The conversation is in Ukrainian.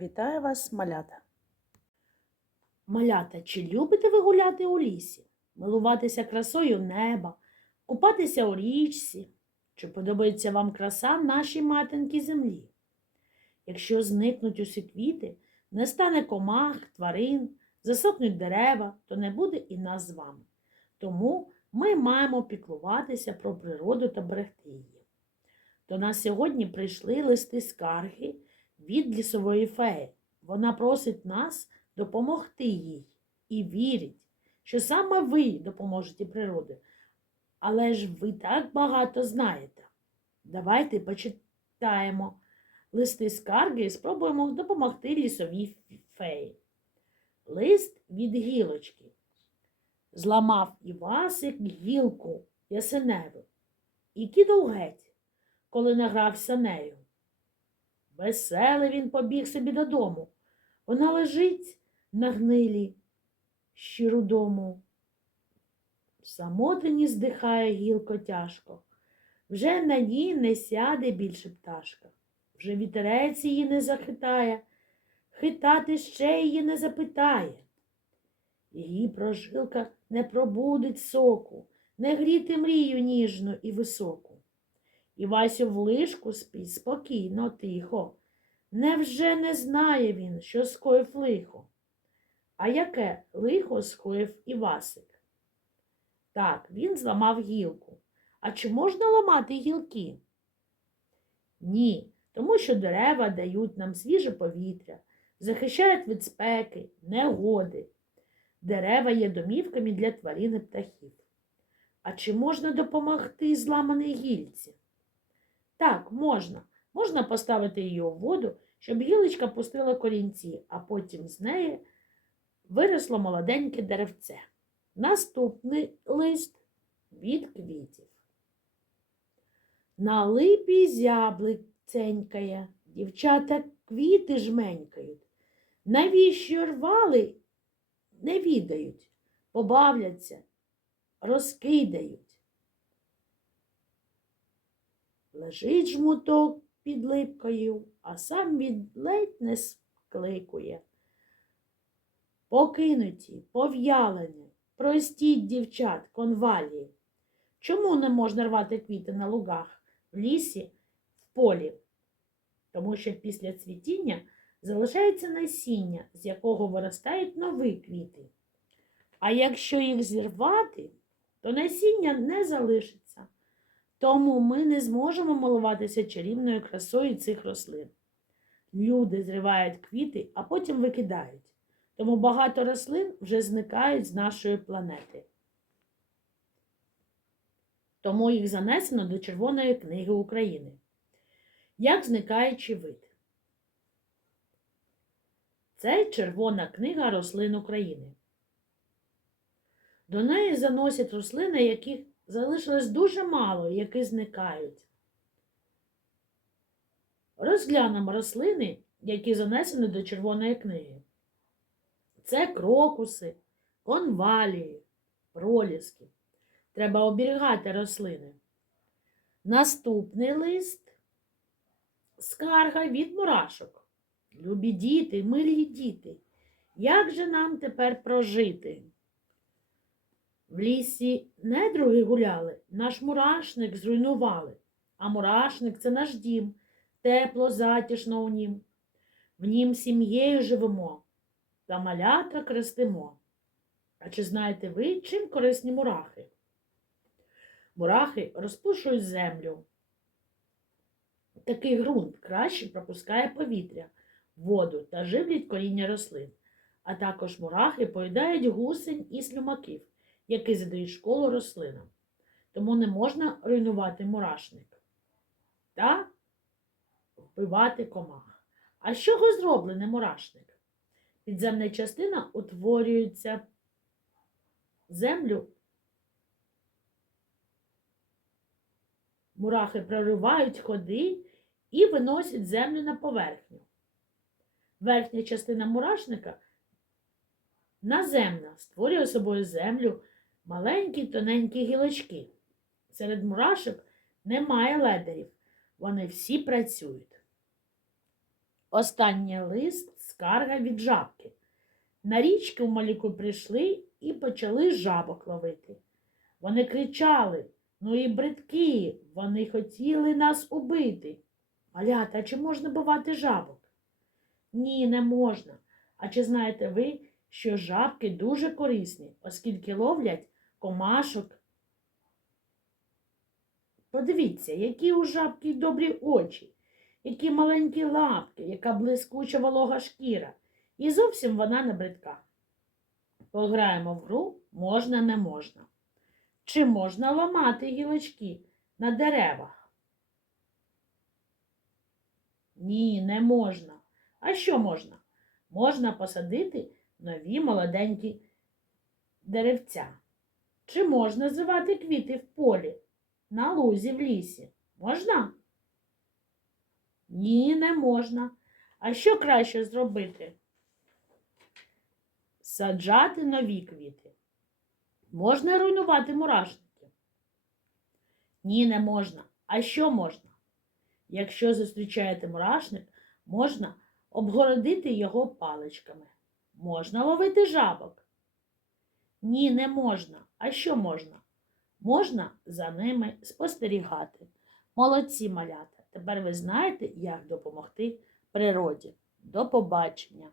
Вітаю вас, малята. Малята, чи любите ви гуляти у лісі, милуватися красою неба, купатися у річці? Чи подобається вам краса нашій матінки землі? Якщо зникнуть усі квіти, не стане комах, тварин, засохнуть дерева, то не буде і нас з вами. Тому ми маємо піклуватися про природу та берегти її. До нас сьогодні прийшли листи скарги від лісової феї. Вона просить нас допомогти їй і вірить, що саме ви допоможете природі. Але ж ви так багато знаєте. Давайте почитаємо листи скарги і спробуємо допомогти лісовій феї. Лист від гілочки. Зламав Івасик гілку ясеневу і кидав геть, коли награвся нею. Веселий він побіг собі додому. Вона лежить на гнилі щиру дому. Самотині здихає гілко тяжко. Вже на ній не сяде більше пташка. Вже вітерець її не захитає, хитати ще її не запитає. Її прожилка не пробудить соку, не гріти мрію ніжну і високу. І Васю в лишку спить спокійно, тихо. Невже не знає він, що скоїв лихо? А яке лихо скоїв Івасик? Так, він зламав гілку. А чи можна ламати гілки? Ні, тому що дерева дають нам свіже повітря, захищають від спеки, негоди. Дерева є домівками для тварин і птахів. А чи можна допомогти зламаній гільці? Так, можна. Можна поставити її у воду, щоб гілочка пустила корінці, а потім з неї виросло молоденьке деревце. Наступний лист від квітів. На липі зяблик ценькає, дівчата квіти жменькають. Навіщо рвали, не відають, побавляться, розкидають. Лежить жмуток під липкою, а сам від ледь не скликує. Покинуті, пов'ялені, простіть дівчат, конвалії. Чому не можна рвати квіти на лугах, в лісі, в полі? Тому що після цвітіння залишається насіння, з якого виростають нові квіти. А якщо їх зірвати, то насіння не залишиться. Тому ми не зможемо милуватися чарівною красою цих рослин. Люди зривають квіти, а потім викидають. Тому багато рослин вже зникають з нашої планети. Тому їх занесено до Червоної книги України. Як зникаючий вид? Це Червона книга рослин України. До неї заносять рослини, яких залишилось дуже мало, які зникають. Розглянемо рослини, які занесені до Червоної книги. Це крокуси, конвалії, проліски. Треба оберігати рослини. Наступний лист скарга від мурашок. Любі діти, милі діти, як же нам тепер прожити? В лісі недруги гуляли, наш мурашник зруйнували, а мурашник це наш дім, тепло, затішно у нім. В нім сім'єю живемо та малятра крестимо. А чи знаєте ви, чим корисні мурахи? Мурахи розпушують землю. Такий ґрунт краще пропускає повітря, воду та живлять коріння рослин. А також мурахи поїдають гусень і слюмаків, які задають школу рослинам. Тому не можна руйнувати мурашник та вбивати комах. А з чого зроблений мурашник? Підземна частина утворюється землю. Мурахи проривають ходи і виносять землю на поверхню. Верхня частина мурашника наземна, створює собою землю маленькі тоненькі гілочки. Серед мурашок немає ледерів, вони всі працюють. Останній лист скарга від жабки. На річки в малюку прийшли і почали жабок ловити. Вони кричали, ну і бридки, вони хотіли нас убити. Малята, чи можна бувати жабок? Ні, не можна. А чи знаєте ви, що жабки дуже корисні, оскільки ловлять комашок? Подивіться, які у жабки добрі очі, які маленькі лапки, яка блискуча волога шкіра. І зовсім вона не бридка. Пограємо в гру можна, не можна. Чи можна ламати гілочки на деревах? Ні, не можна. А що можна? Можна посадити нові молоденькі деревця. Чи можна зривати квіти в полі, на лузі в лісі? Можна? Ні, не можна. А що краще зробити? Саджати нові квіти. Можна руйнувати мурашники? Ні, не можна. А що можна? Якщо зустрічаєте мурашник, можна обгородити його паличками. Можна ловити жабок? Ні, не можна. А що можна? Можна за ними спостерігати. Молодці малята. Тепер ви знаєте, як допомогти природі. До побачення!